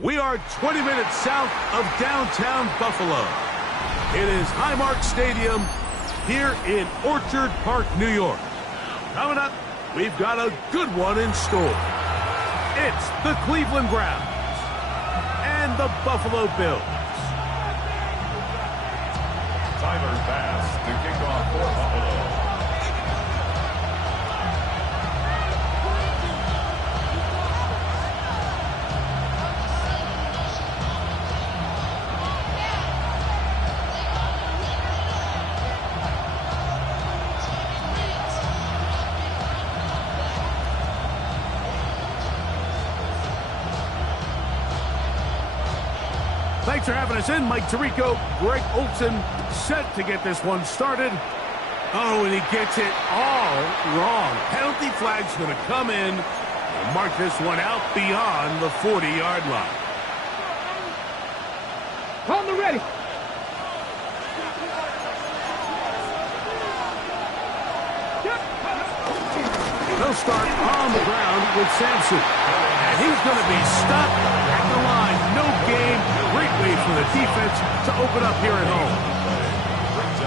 We are 20 minutes south of downtown Buffalo. It is Highmark Stadium here in Orchard Park, New York. Coming up, we've got a good one in store. It's the Cleveland Browns and the Buffalo Bills. Tyler Bass to kick off for Buffalo. Thanks for having us in. Mike Tirico, Greg Olson set to get this one started. Oh, and he gets it all wrong. Penalty flag's going to come in and mark this one out beyond the 40-yard line. On the ready. They'll start on the ground with Sampson. And he's going to be stuck at the line. No game. Great way for the defense to open up here at home.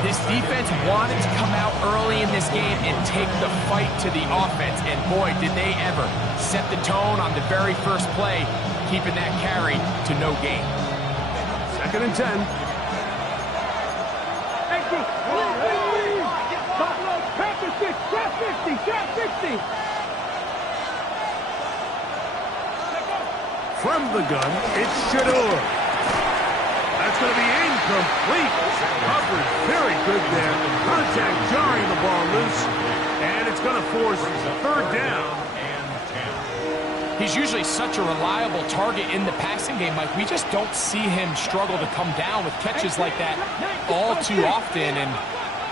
This defense wanted to come out early in this game and take the fight to the offense. And boy, did they ever set the tone on the very first play, keeping that carry to no gain. 2nd and 10. Buffalo, trap 50, trap 50. From the gun, it's Gotw. That's going to be incomplete. Covered very good there. Contact jarring the ball loose. And it's going to force 3rd down. He's usually such a reliable target in the passing game, Mike. We just don't see him struggle to come down with catches like that all too often. And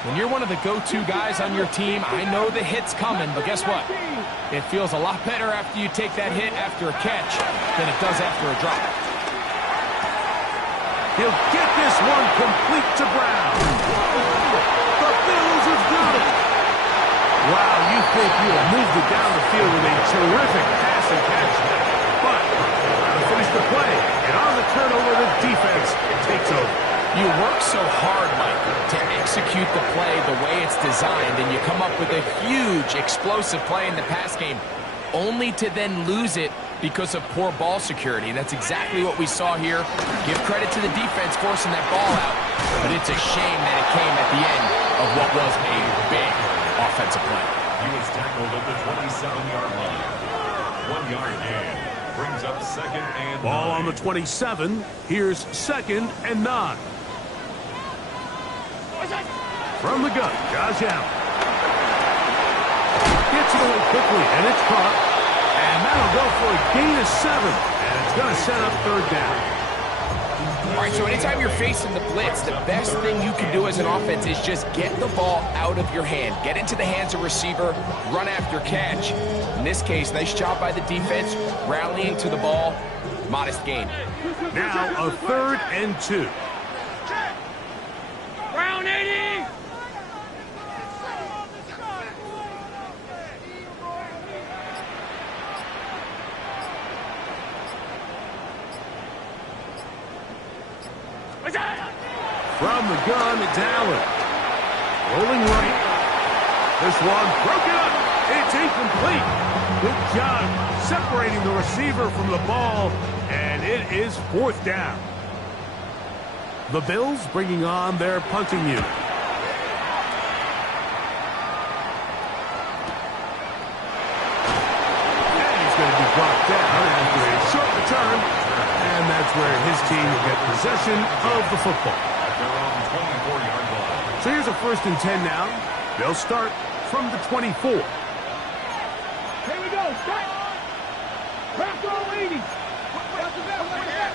when you're one of the go-to guys on your team, I know the hit's coming, but guess what? It feels a lot better after you take that hit after a catch than it does after a drop. He'll get this one complete to Brown. The Bills have got it. Wow, you think you have moved it down the field with a terrific pass and catch. But to finish the play, and on the turnover, the defense takes over. You work so hard, Mike, to execute the play the way it's designed, and you come up with a huge, explosive play in the pass game, only to then lose it because of poor ball security. That's exactly what we saw here. Give credit to the defense forcing that ball out, but it's a shame that it came at the end of what was a big offensive play. He was tackled at the 27-yard line. 1-yard gain. Brings up 2nd and 9. Ball on the 27. Here's 2nd and 9. From the gun, Josh Allen. Gets it away quickly, and it's caught. And that'll go for a gain of 7. And it's going to set up 3rd down. All right, so anytime you're facing the blitz, the best thing you can do as an offense is just get the ball out of your hand. Get into the hands of receiver, run after catch. In this case, nice job by the defense, rallying to the ball. Modest gain. Now a 3rd and 2. Brown 80. From the gun, it's Allen. Rolling right. This one broken up. It's incomplete. Good job separating the receiver from the ball, and it is 4th down. The Bills bringing on their punting unit. And he's going to be brought down after a short return, and that's where his team will get possession of the football. So here's a 1st and 10 now. They'll start from the 24. Here we go. Start. Panther 80.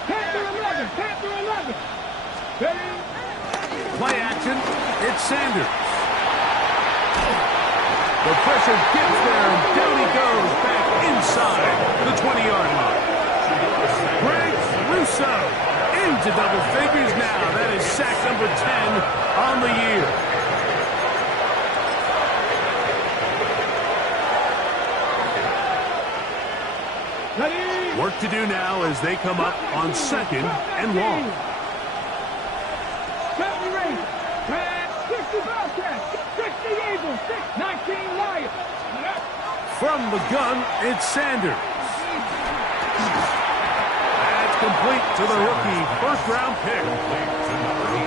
Panther 11. Panther 11. Ready? Play action. It's Sanders. The pressure gets there, and down he goes back inside the 20-yard line. Greg Russo into double figures now. That is sack number 10 on the year. Ready? Work to do now as they come up on 2nd and long. 70 Ravens, 60 Bobcats, 60 Eagles, 19 Lions. From the gun, it's Sanders. That's complete to the rookie first-round pick.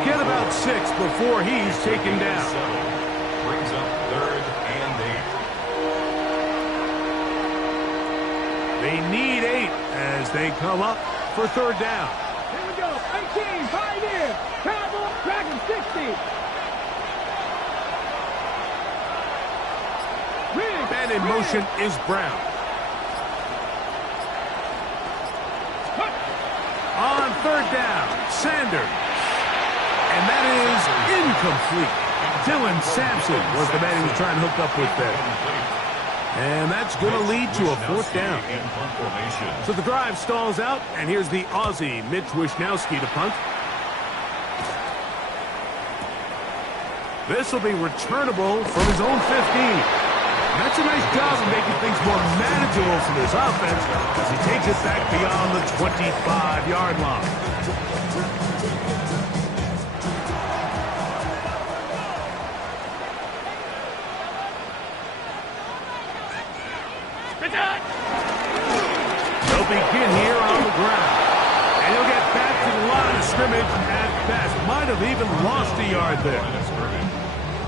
Get about 6 before he's taken down. Brings up 3rd and 8. They need 8 as they come up for 3rd down. Here we go. 18, Pioneers. Cowboys, Dragons, 60. And in motion is Brown. On 3rd down, Sanders. And that is incomplete. Dylan Sampson was the man he was trying to hook up with there. And that's going to lead to a 4th down. So the drive stalls out, and here's the Aussie, Mitch Wisnowski, to punt. This will be returnable from his own 15. That's a nice job of making things more manageable for this offense as he takes it back beyond the 25-yard line. They'll begin here on the ground. And he'll get back to the line of scrimmage at best. Might have even lost a yard there.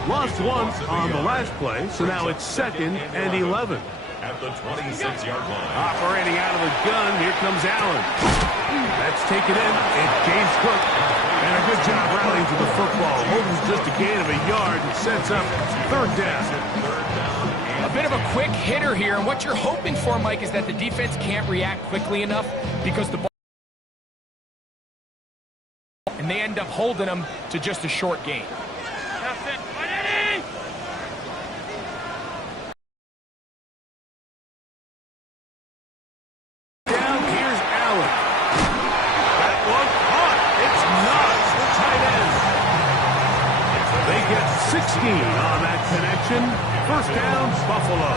Lost 1 on the last play, so now it's 2nd and 11. At the 26-yard line. Operating out of the gun, here comes Allen. That's taken in. It's James Cook. And a good job rallying to the football. Holden's just a gain of a yard and sets up 3rd down. A bit of a quick hitter here, and what you're hoping for, Mike, is that the defense can't react quickly enough because the ball, and they end up holding them to just a short gain. Down, here's Allen. That one caught. It's Knox, the tight end. They get 16 on that connection. 1st down, Buffalo.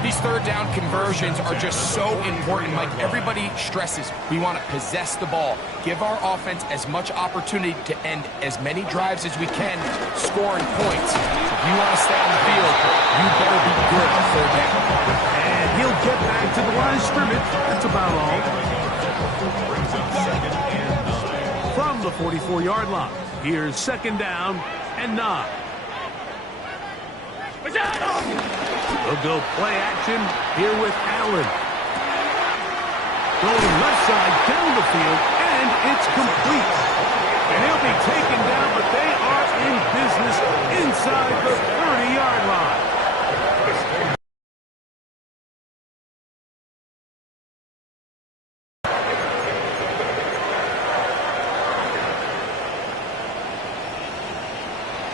These 3rd down conversions are just so important, Mike. Everybody stresses we want to possess the ball, give our offense as much opportunity to end as many drives as we can, scoring points. If you want to stay on the field, you better be good on 3rd down. And he'll get back to the line of scrimmage. That's about all. From the 44-yard line, here's 2nd down and 9. They'll go play action here with Allen. Going left side down the field, and it's complete. And he'll be taken down, but they are in business inside the 30-yard line.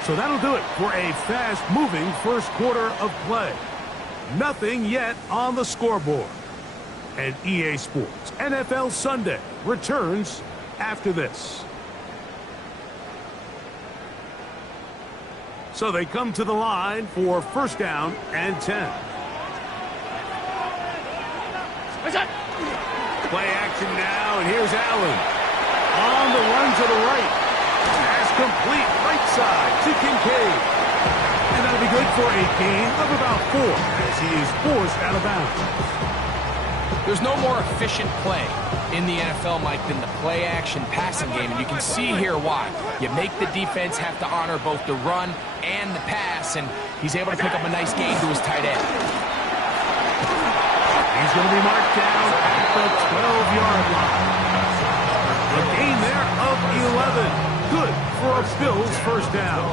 So that'll do it for a fast-moving first quarter of play. Nothing yet on the scoreboard. And EA Sports NFL Sunday returns after this. So they come to the line for 1st down and 10. Play action now, and here's Allen. On the run to the right. Pass complete, right side to Kincaid. And that'll be good for a gain of about 4 as he is forced out of bounds. There's no more efficient play in the NFL, Mike, than the play-action passing game, and you can see here why. You make the defense have to honor both the run and the pass, and he's able to pick up a nice gain to his tight end. He's going to be marked down at the 12-yard line. A gain there of 11. Good for a Bills 1st down.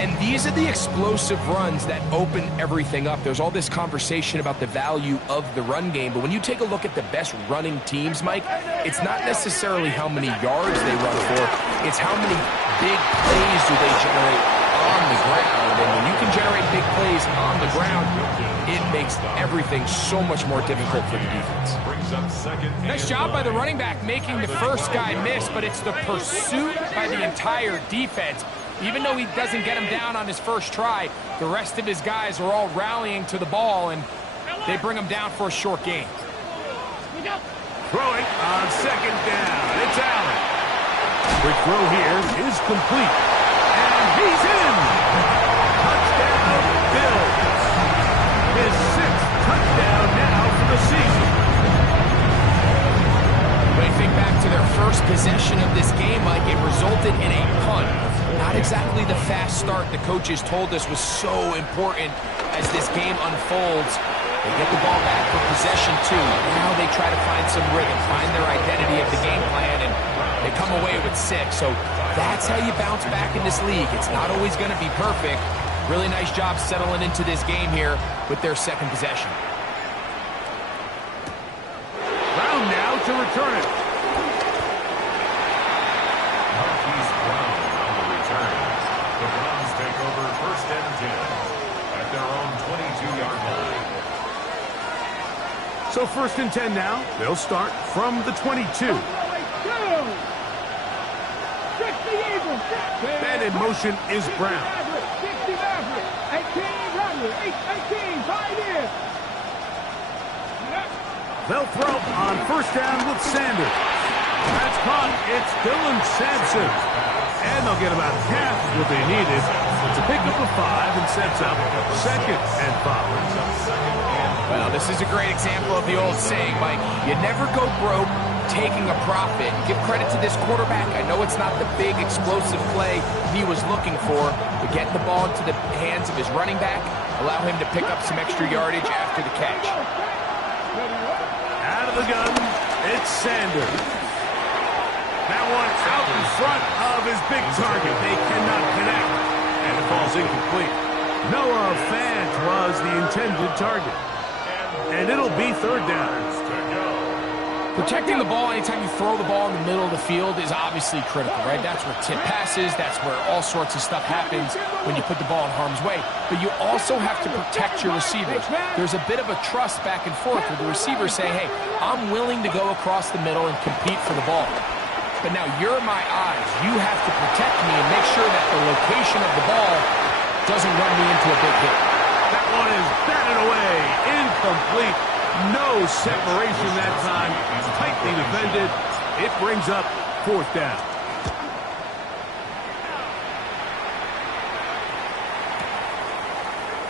And these are the explosive runs that open everything up. There's all this conversation about the value of the run game, but when you take a look at the best running teams, Mike, it's not necessarily how many yards they run for, it's how many big plays do they generate on the the ground. And when you can generate big plays on the ground, it makes everything so much more difficult for the defense. Nice job by the running back making the first guy miss, but it's the pursuit by the entire defense. Even though he doesn't get him down on his first try, the rest of his guys are all rallying to the ball, and they bring him down for a short gain. Throwing on second down. It's Allen. Quick throw here is complete. And he's in. Touchdown, Bills. His 6th touchdown now for the season. When you think back to their first possession of this game, Mike, it resulted in a punt. Not exactly the fast start the coaches told us was so important as this game unfolds. They get the ball back for possession 2. Now they try to find some rhythm, find their identity of the game plan, and they come away with 6. So that's how you bounce back in this league. It's not always going to be perfect. Really nice job settling into this game here with their second possession. Brown now to return it. The Browns take over 1st and 10 at their own 22-yard line. So 1st and 10 now. They'll start from the 22. And in motion is Brown. They'll throw on 1st down with Sanders. That's caught. It's Dylan Sampson. And they'll get about half what they needed to pick up a 5 and sets up 2nd and 5. Well, this is a great example of the old saying, Mike. You never go broke taking a profit. Give credit to this quarterback. I know it's not the big explosive play he was looking for, but getting the ball into the hands of his running back, allow him to pick up some extra yardage after the catch. Out of the gun, it's Sanders. That one out in front of his big target. They cannot connect. And the ball's incomplete. Noah Fant was the intended target. And it'll be 3rd down. Protecting the ball anytime you throw the ball in the middle of the field is obviously critical, right? That's where tip passes, that's where all sorts of stuff happens when you put the ball in harm's way. But you also have to protect your receivers. There's a bit of a trust back and forth where the receivers say, hey, I'm willing to go across the middle and compete for the ball. But now you're my eyes. You have to protect me and make sure that the location of the ball doesn't run me into a big hit. That one is batted away. Incomplete. No separation that time. Tightly defended. It brings up 4th down.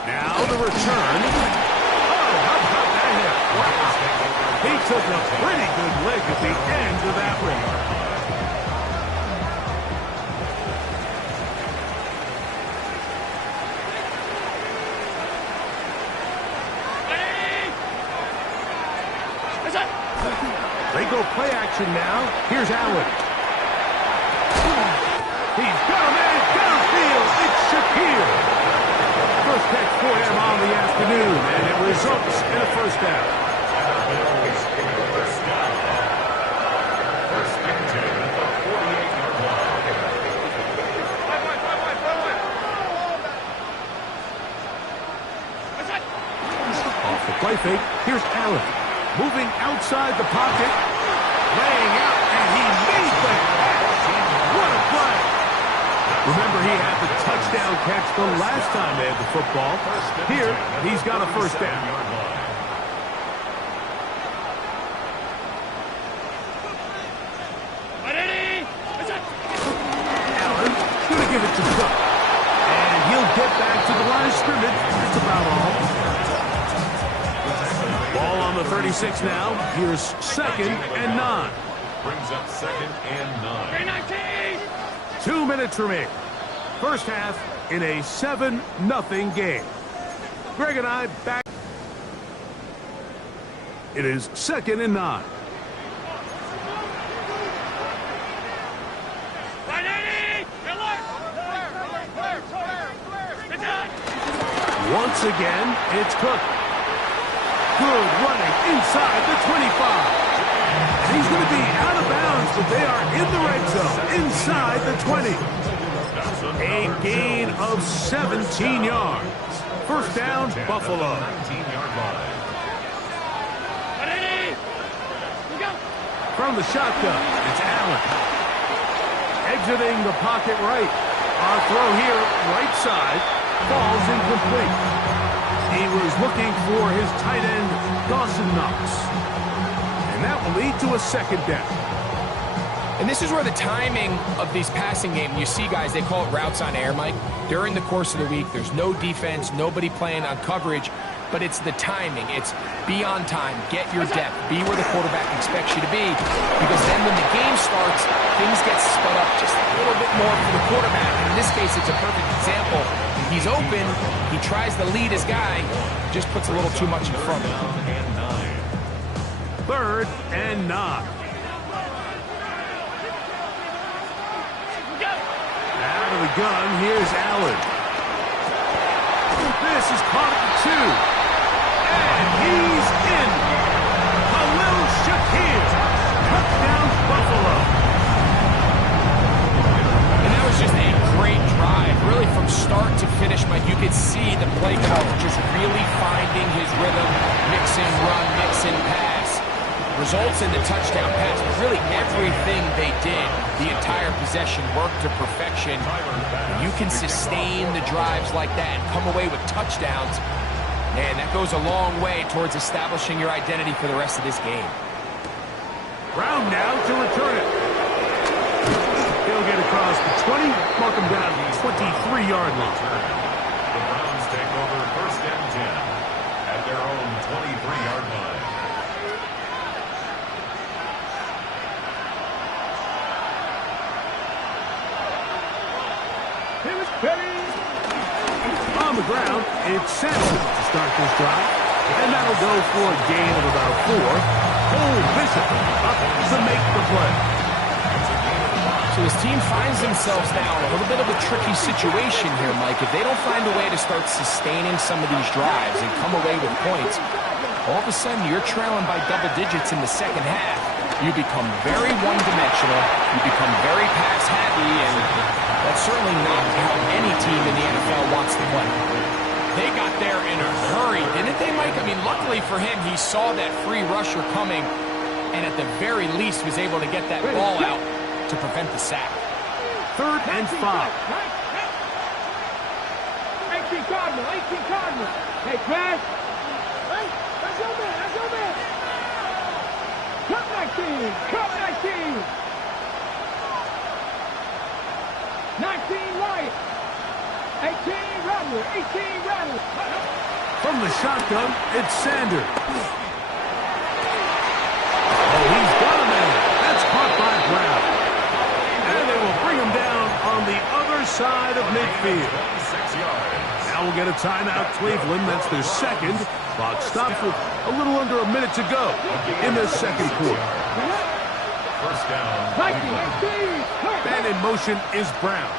Now the return. Oh, how about that hit? Wow. He took a pretty good lick at the end of that one. They go play action now. Here's Allen. He's got a man downfield. It's Shakir. First catch for him on the afternoon, and it results in a 1st down. First and 10 at the 48-yard line. Off the play fake. Here's Allen. Moving outside the pocket, laying out, and he made the catch. What a play. Remember, he had the touchdown catch the last time they had the football. Here, he's got a 1st down. Allen going to give it to Cook. And he'll get back to the line of scrimmage. That's about all. Ball on the 36 now. Here's 2nd and 9. Brings up 2nd and 9. 2 minutes remaining. First half in a 7-0 game. Greg and I back. It is 2nd and 9. Once again, it's Cook. Good running inside the 25. He's going to be out of bounds, but they are in the red zone inside the 20. A gain of 17 yards. First down, Buffalo. 19-yard line. From the shotgun, it's Allen. Exiting the pocket right. Our throw here, right side, falls incomplete. He was looking for his tight end, Dawson Knox. And that will lead to a second down. And this is where the timing of these passing games, you see guys, they call it routes on air, Mike. During the course of the week, there's no defense, nobody playing on coverage, but it's the timing. It's be on time, get your depth, be where the quarterback expects you to be, because then when the game starts, things get sped up just a little bit more for the quarterback. And in this case, it's a perfect example. He's open, he tries to lead his guy, just puts a little too much in front of him. Third and 9. Out of the gun, here's Allen. This is caught at the 2. And he's in. Khalil Shakir. Touchdown, Buffalo. And that was just a great drive. Really from start to finish, Mike, you could see the play caller just really finding his rhythm, mix and run, mix and pass. Results in the touchdown pass. Really everything they did, the entire possession worked to perfection. You can sustain the drives like that and come away with touchdowns. Man, that goes a long way towards establishing your identity for the rest of this game. Brown now to return it. He'll get across the 20, mark him down to the 23-yard line. The Browns take over first and 10 at their own 23-yard line. On the ground, it's Sampson to start this drive. And that'll go for a gain of about 4. Cole Bishop up to make the play. So his team finds themselves now in a little bit of a tricky situation here, Mike. If they don't find a way to start sustaining some of these drives and come away with points, all of a sudden you're trailing by double digits in the second half. You become very one-dimensional. You become very pass-happy, and that's certainly not how any team in the NFL wants to play. They got there in a hurry, didn't they, Mike? I mean, luckily for him, he saw that free rusher coming, and at the very least was able to get that ball out to prevent the sack. Third and 5. 18 Cardinal, 18 Cardinal. Hey, Crash. Hey, that's your man, that's your man. Cut 19, cut 19. 19 Light. 18 Rattler, 18 Rattler. From the shotgun, it's Sanders. Oh, he's got a man. That's caught by Brown. And they will bring him down on the other side of midfield. 26 yards. Now we'll get a timeout, Cleveland. That's their second. Clock stops with a little under a minute to go in the second quarter. First down. 19, 18. And in motion is Brown.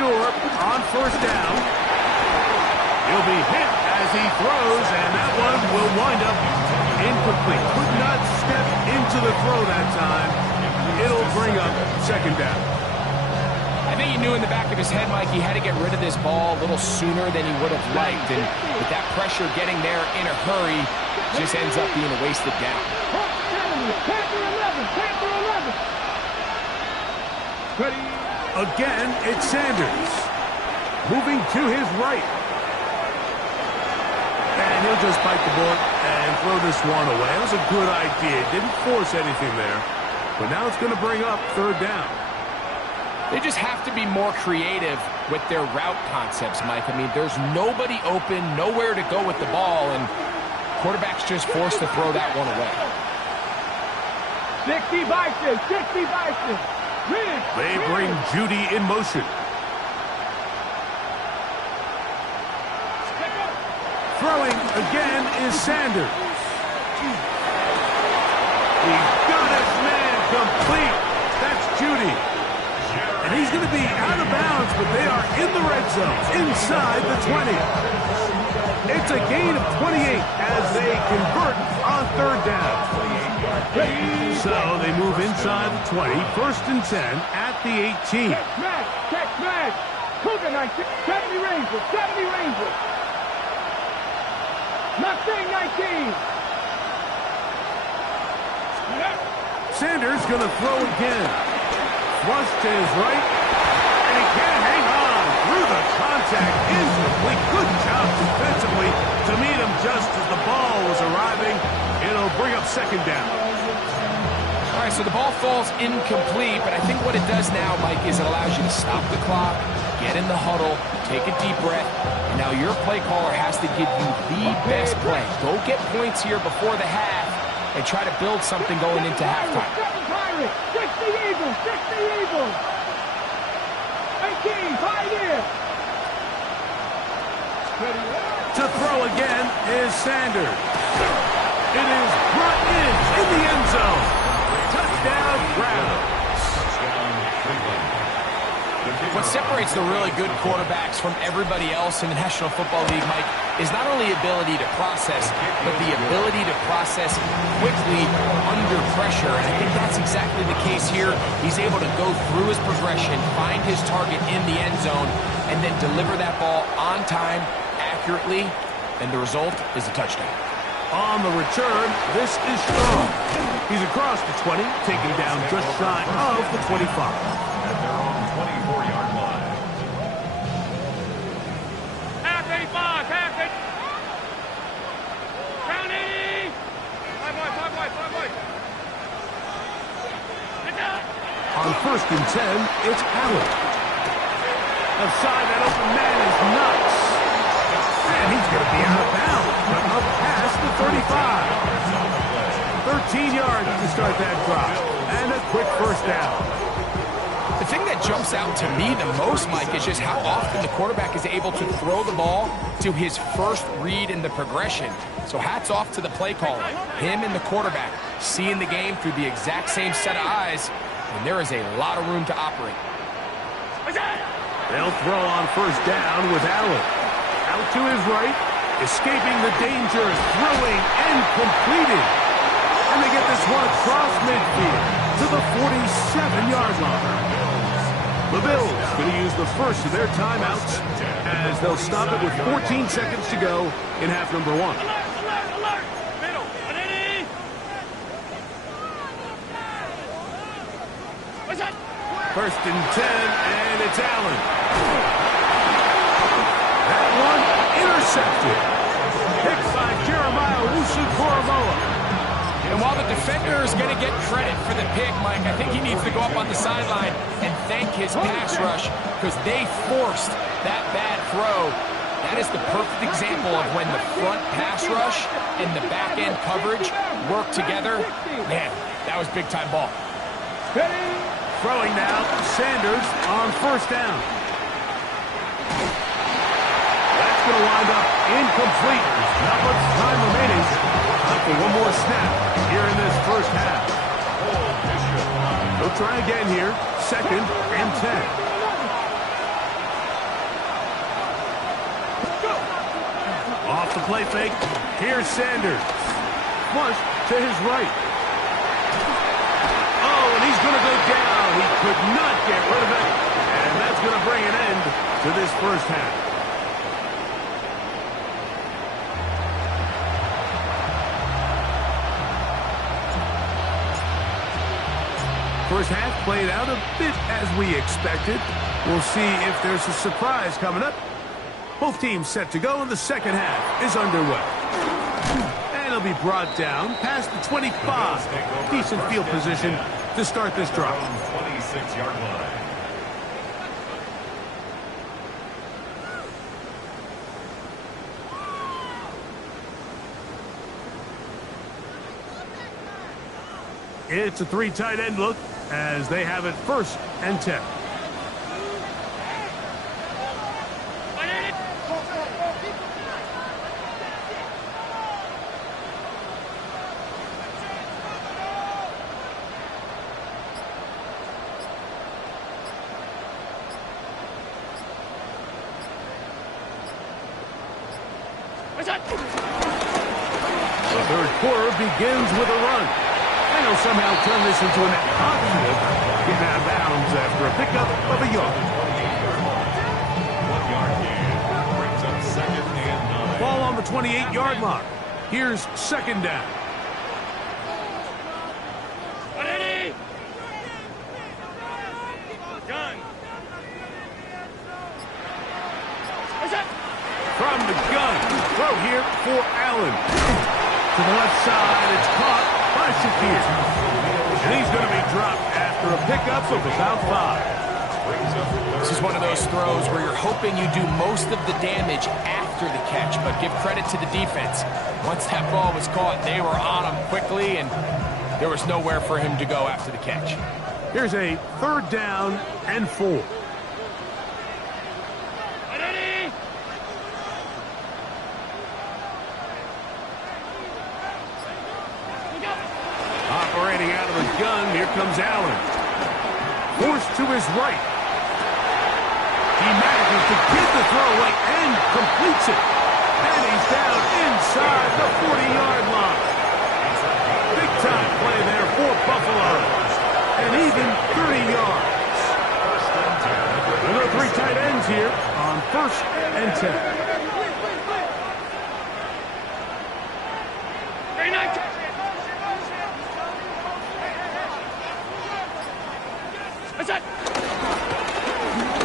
Short on first down. He'll be hit as he throws, and that one will wind up incomplete. Could not step into the throw that time. It'll bring up second down. I think he knew in the back of his head, Mike, he had to get rid of this ball a little sooner than he would have liked. And with that pressure getting there in a hurry, just ends up being a wasted down. Panther 11, Panther 11. Ready. Again, it's Sanders. Moving to his right. And he'll just bite the bullet and throw this one away. It was a good idea. Didn't force anything there. But now it's going to bring up third down. They just have to be more creative with their route concepts, Mike. I mean, there's nobody open, nowhere to go with the ball, and quarterback's just forced to throw that one away. 60 Bison, 60 Bison. They bring Judy in motion. Throwing again is Sanders. He's got his man complete. That's Judy. And he's going to be out of bounds, but they are in the red zone, inside the 20. It's a gain of 28 as they convert on third down. So they move inside the 20, 1st and 10 at the 18. Catch smash. Cougar 19, 70 Rangers, 70 Rangers. Mustang 19. Sanders going to throw again. Flush to his right, and he can't hang on through the contact. Incomplete. Good job defensively to meet him just as the ball was arriving. It'll bring up 2nd down. All right, so the ball falls incomplete, but I think what it does now, Mike, is it allows you to stop the clock, get in the huddle, take a deep breath, and now your play caller has to give you the best play. Go get points here before the half and try to build something going into halftime. 60 Eagles, 60 Eagles. 18, Pioneer. To throw again is Sanders. It is brought in the end zone. Touchdown, Browns. What separates the really good quarterbacks from everybody else in the National Football League, Mike, is not only ability to process, but the ability to process quickly under pressure. And I think that's exactly the case here. He's able to go through his progression, find his target in the end zone, and then deliver that ball on time, accurately, and the result is a touchdown. On the return, this is Strong. He's across the 20, taking down just shy of the 25. At their own 24-yard line. Half 85, half 8. Round 80. 5 wide. On 1st and 10, it's Allen. Outside that open man is Knox. And he's going to be out of bounds, but up past the 35. 13 yards to start that drive. And a quick 1st down. The thing that jumps out to me the most, Mike, is just how often the quarterback is able to throw the ball to his first read in the progression. So hats off to the play caller. Him and the quarterback seeing the game through the exact same set of eyes, and there is a lot of room to operate. They'll throw on 1st down with Allen. Out to his right, escaping the danger, throwing and completing. And they get this one across midfield to the 47-yard line. The Bills going to use the first of their timeouts as they'll stop it with 14 seconds to go in half number 1. Alert! Middle. 1st and 10, and it's Allen. That one intercepted. Picked by Jeremiah Wusu-Koromoa. And while the defender is going to get credit for the pick, Mike, I think he needs to go up on the sideline and thank his pass rush because they forced that bad throw. That is the perfect example of when the front pass rush and the back-end coverage work together. Man, that was big-time ball. Throwing now, Sanders on 1st down. That's going to wind up incomplete. Not much time remaining. Time for one more snap here in this 1st half. They'll try again here. 2nd and 10. Off the play fake. Here's Sanders. Flush to his right. Oh, and he's going to go down. He could not get rid of it. And that's going to bring an end to this 1st half. First half played out a bit as we expected. We'll see if there's a surprise coming up. Both teams set to go, and the 2nd half is underway. And it'll be brought down past the 25. Decent field position to start this drive. 26-yard line. It's a 3 tight end look as they have it 1st and 10. The third quarter begins with a run. And he'll somehow turn this into an positive, getting out of bounds after a pickup of a yard. 1 yard gain brings up second and 9. Ball on the 28-yard line. Here's second down. Ready? Gun. From the gun. Throw here for Allen. To the left side, it's caught by Shakir. And he's going to be dropped after a pickup of about 5. This is one of those throws where you're hoping you do most of the damage after the catch, but give credit to the defense. Once that ball was caught, they were on him quickly, and there was nowhere for him to go after the catch. Here's a third down and 4. Operating out of the gun, here comes Allen. Forced to his right. He manages to get the throw away and completes it. And he's down inside the 40-yard line. Big-time play there for Buffalo. And even 30 yards. There are 3 tight ends here on 1st and 10.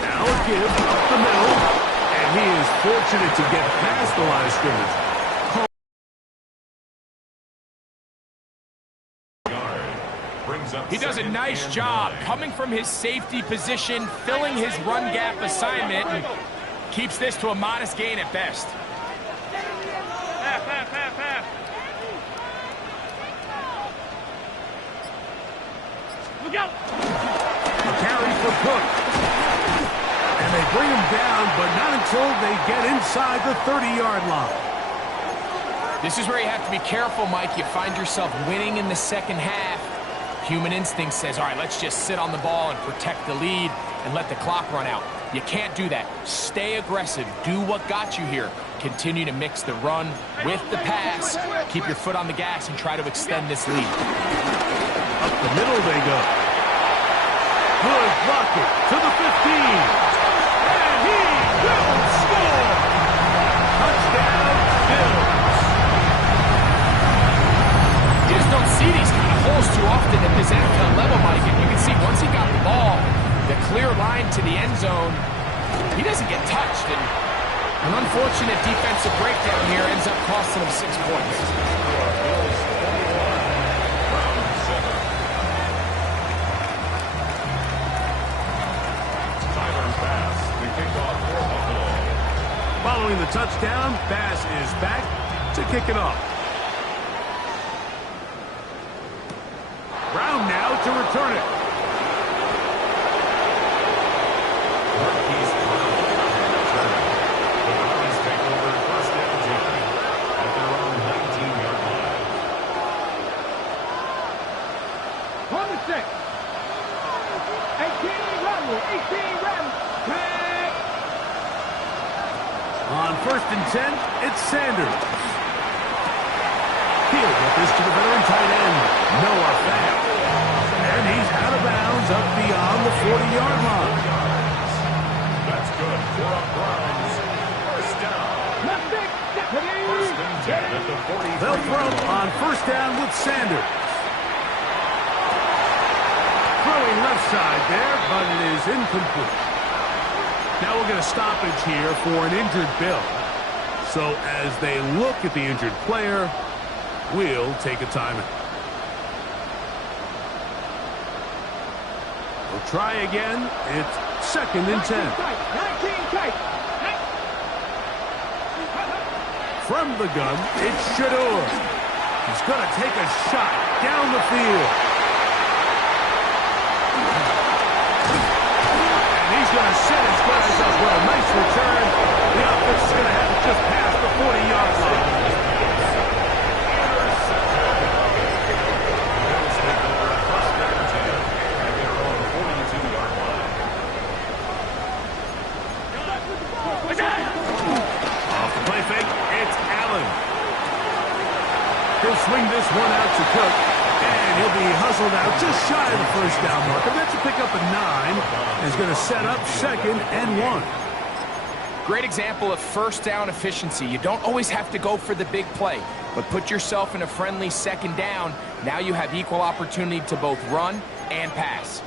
Now a give up the middle, and he is fortunate to get past the line of scrimmage. He does a nice job coming from his safety position, filling his run gap assignment, and keeps this to a modest gain at best. Look out! A carry for Cook. And they bring him down, but not until they get inside the 30-yard line. This is where you have to be careful, Mike. You find yourself winning in the second half. Human instinct says, all right, let's just sit on the ball and protect the lead and let the clock run out. You can't do that. Stay aggressive. Do what got you here. Continue to mix the run with the pass. Keep your foot on the gas and try to extend this lead. Up the middle they go. Good blocking to the 15. And he will score. Touchdown, Bills. You just don't see these kind of holes too often at this NFL level, Mike. And you can see once he got the ball, the clear line to the end zone, he doesn't get touched. And an unfortunate defensive breakdown here ends up costing him 6 points. Following the touchdown, Bass is back to kick it off. Brown now to return it. On 1st and 10, it's Sanders. He'll get this to the veteran tight end, Noah Fant. And he's out of bounds up beyond the 40-yard line. That's good for a Browns. First down. First and 10 at the 43. They'll throw on 1st down with Sanders. Throwing left side there, but it is incomplete. Now we'll get a stoppage here for an injured Bill. So as they look at the injured player, we'll take a timeout. We'll try again. It's 2nd and 10. From the gun, it's Shador. He's going to take a shot down the field. He's going to set his guys up with a nice return. The offense is going to have it just past the 40-yard line. Off the play fake, it's Allen. He'll swing this one out to Cook, and he'll be hustled out just shy of the first down marker. That's a pick up a 9. Is going to set up 2nd and 1. Great example of first down efficiency. You don't always have to go for the big play, but put yourself in a friendly 2nd down. Now you have equal opportunity to both run and pass.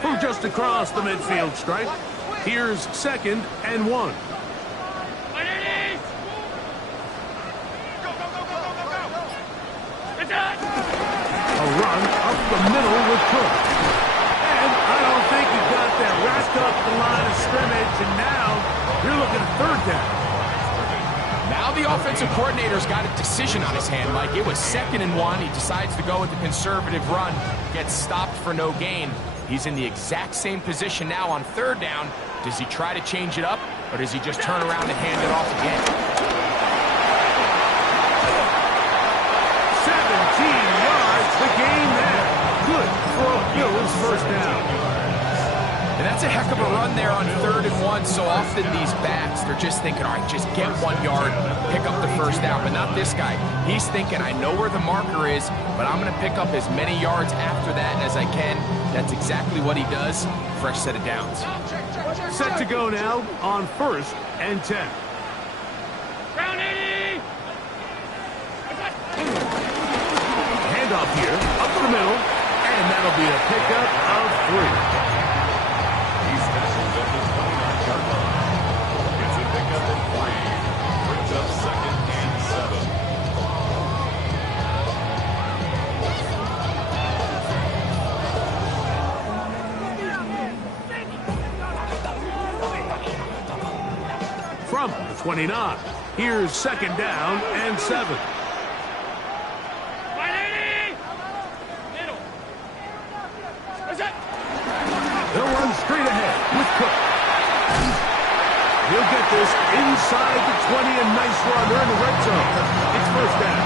From just across the midfield stripe, here's 2nd and 1. A run up the middle with Cook. And I don't think he got that wrapped up the line of scrimmage, and now you're looking at 3rd down. Now the offensive coordinator's got a decision on his hand, Mike. It was 2nd and 1. He decides to go with the conservative run, gets stopped for no gain. He's in the exact same position now on 3rd down. Does he try to change it up, or does he just turn around and hand it off again? 17 yards, the gain there. Good for a Bills first down. And that's a heck of a run there on 3rd and 1. So often these backs, they're just thinking, all right, just get 1 yard, pick up the first down. But not this guy. He's thinking, I know where the marker is, but I'm going to pick up as many yards after that as I can. That's exactly what he does. Fresh set of downs. Set to go now on 1st and 10. Round 80! Handoff here, up the middle, and that'll be a pickup of 3. He's tackled at the 29-yard line. It's a pickup of 3. Brings up 2nd and 7. From the 29, here's 2nd down and 7. They'll run straight ahead with Cook. He'll get this inside the 20, a nice run. They're in the red zone. It's 1st down.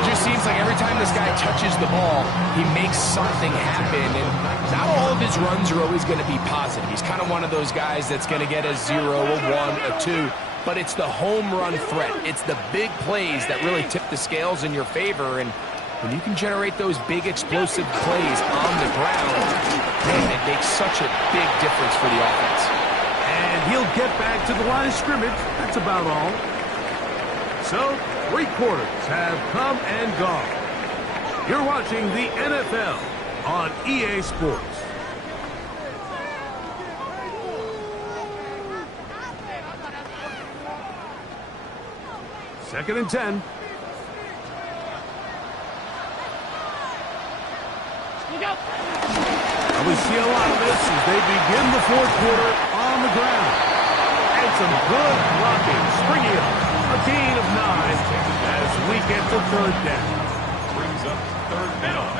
It just seems like every time this guy touches the ball, he makes something happen. And not all of his runs are always going to be positive. He's kind of one of those guys that's going to get a 0, a 1, a 2. But it's the home run threat. It's the big plays that really tip the scales in your favor. And when you can generate those big explosive plays on the ground, man, it makes such a big difference for the offense. And he'll get back to the line of scrimmage. That's about all. So, 3 quarters have come and gone. You're watching the NFL on EA Sports. Second and 10. And we see a lot of this as they begin the 4th quarter on the ground. And some good blocking. Springing up. A gain of 9 as we get to 3rd down. Brings up 3rd down.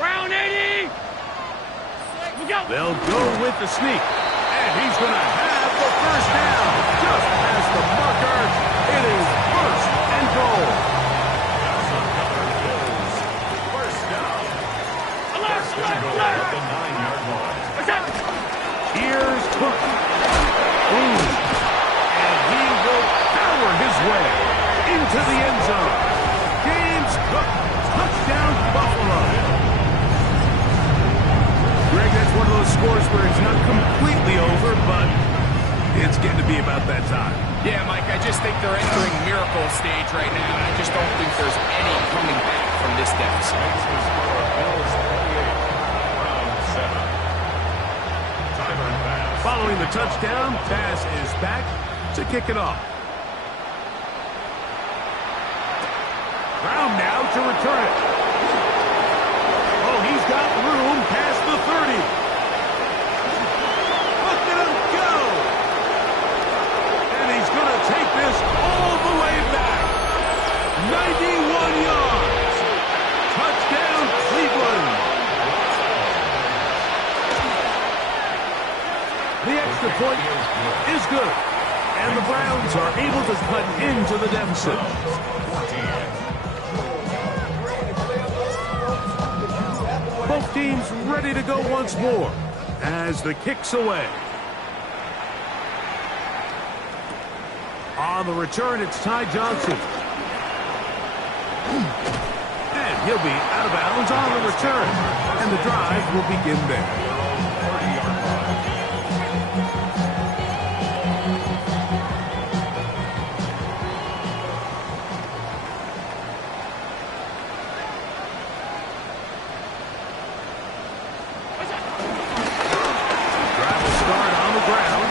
Round 80! They'll go with the sneak. And he's going to have the first down. Just past the marker. It is 1st and goal. That's another Bills first down. First and goal at the 9-yard line. Here's Cook. Ooh. And he will power his way into the end zone. James Cook. Touchdown, Buffalo. Greg, that's one of those scores where it's not completely over, but it's getting to be about that time. Yeah, Mike, I just think they're entering miracle stage right now, and I just don't think there's any coming back from this deficit. Bills 28, round 7. Timer pass. Following the touchdown, pass is back to kick it off. Brown now to return it. Oh, he's got room past the 30. Look at him go. And he's going to take this all the way back. 91 yards. Touchdown, Cleveland. The extra point is good. And the Browns are able to cut into the deficit. Both teams ready to go once more as the kick's away. On the return, it's Ty Johnson. And he'll be out of bounds on the return. And the drive will begin there. 30-yard line. Drive will start on the ground.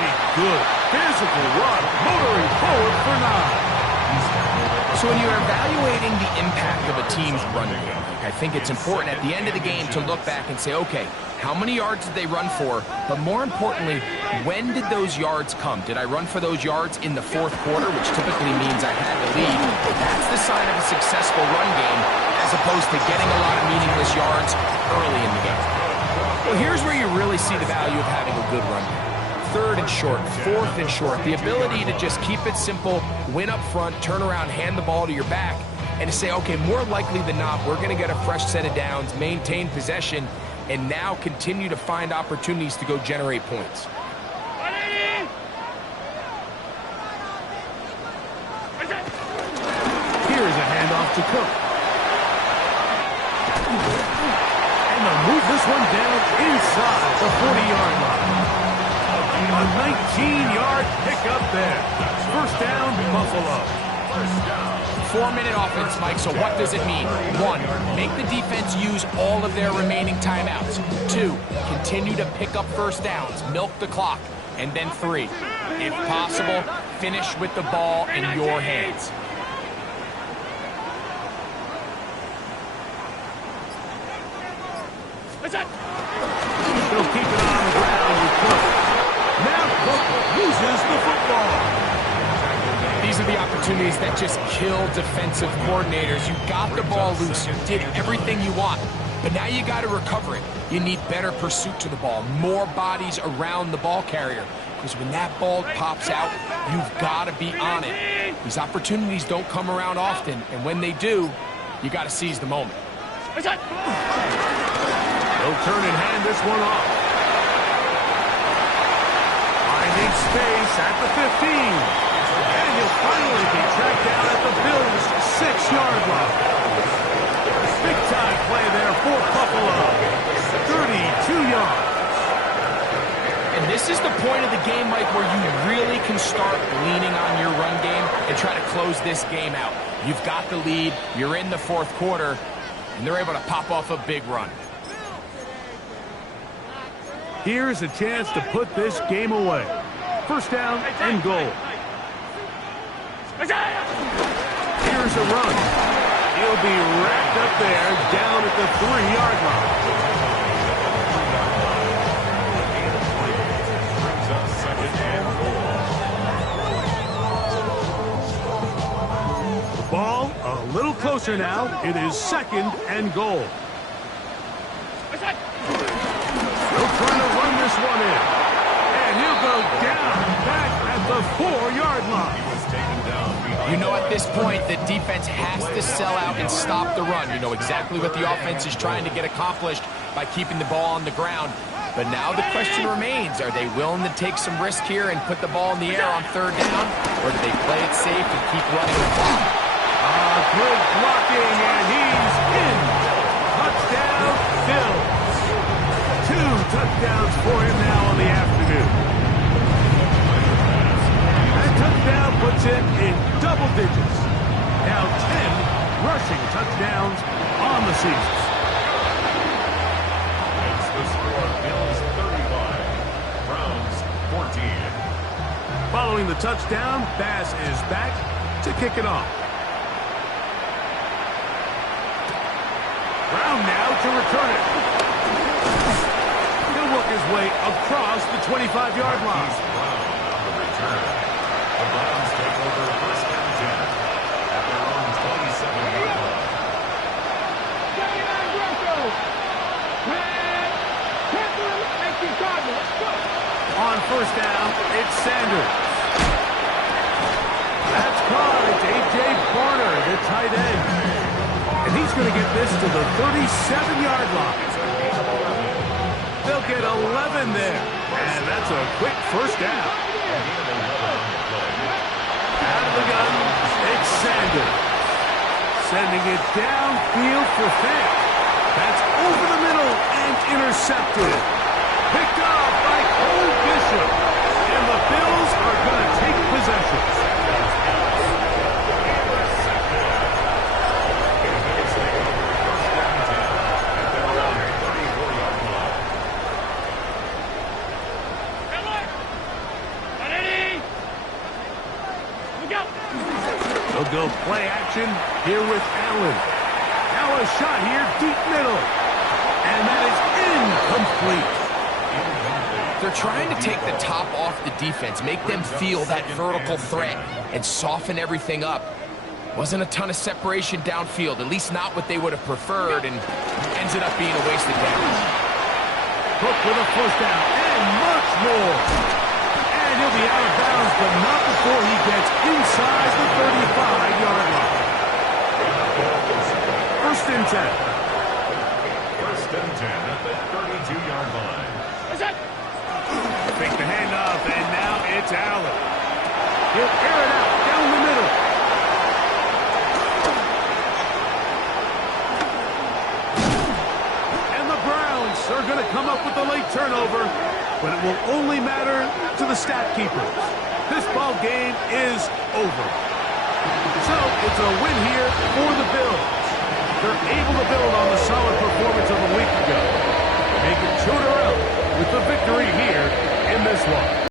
A good physical run, motoring forward for 9. So when you're evaluating the impact of a team's run game, I think it's important at the end of the game to look back and say, okay, how many yards did they run for? But more importantly, when did those yards come? Did I run for those yards in the fourth quarter, which typically means I had the lead? That's the sign of a successful run game, as opposed to getting a lot of meaningless yards early in the game. Well, here's where you really see the value of having a good run game. Third and short, fourth and short, the ability to just keep it simple, win up front, turn around, hand the ball to your back, and to say, okay, more likely than not, we're going to get a fresh set of downs, maintain possession, and now continue to find opportunities to go generate points. Here is a handoff to Cook. And they'll move this one down inside the 40-yard line. A 19-yard pickup there. First down, Buffalo. 4-minute offense, Mike, so what does it mean? 1, make the defense use all of their remaining timeouts. 2, continue to pick up first downs, milk the clock. And then 3, if possible, finish with the ball in your hands. They'll keep it on the ground with Cook. Now Cook loses the football. These are the opportunities that just kill defensive coordinators. You got the ball loose. You did everything you want. But now you got to recover it. You need better pursuit to the ball, more bodies around the ball carrier. Because when that ball pops out, you've got to be on it. These opportunities don't come around often. And when they do, you got to seize the moment. They'll turn and hand this one off. Finding space at the 15. And he'll finally be tracked down at the Bills' 6-yard line. Big-time play there for Buffalo. 32 yards. And this is the point of the game, Mike, where you really can start leaning on your run game and try to close this game out. You've got the lead, you're in the fourth quarter, and they're able to pop off a big run. Here's a chance to put this game away. First down and goal. Here's a run. He'll be wrapped up there down at the 3-yard line. The ball a little closer now. It is 2nd and goal. He'll try to run this one in. And he'll go down back at the 4-yard line. You know, at this point, the defense has to sell out and stop the run. You know exactly what the offense is trying to get accomplished by keeping the ball on the ground. But now the question remains, are they willing to take some risk here and put the ball in the air on 3rd down? Or do they play it safe and keep running the clock? Good blocking, and he's in. Touchdown, Bills. 2 touchdowns for him now on the afternoon. That touchdown puts him in double digits. Now 10 rushing touchdowns on the season. It's the score. Bills 35, Browns 14. Following the touchdown, Bass is back to kick it off. Brown now to return it. He'll work his way across the 25-yard line. Brown on the return. The Browns take over first and 10 at their own 27-yard line. On first down, it's Sanders. That's caught. It's A.J. Barner, the tight end. And he's going to get this to the 37-yard line. They'll get 11 there. And that's a quick first down. Out of the gun, it's Sanders. Sending it downfield for Fant. That's over the middle and intercepted. Picked off by Cole Bishop. And the Bills are going to take possession. They'll go play action here with Allen. Now a shot here, deep middle. And that is incomplete. They're trying to take the top off the defense, make them feel that vertical threat, and soften everything up. Wasn't a ton of separation downfield, at least not what they would have preferred, and ends it up being a wasted down. Cook with a first down, and much more. And he'll be out of bounds, but not before he gets inside the 35-yard line. First and 10. First and 10 at the 32-yard line. Take the handoff, and now it's Allen. He'll air it out down the middle. And the Browns are going to come up with the late turnover, but it will only matter to the stat keepers. This ball game is over. So it's a win here for the Bills. They're able to build on the solid performance of a week ago. Make it 2 in a row with the victory here in this one.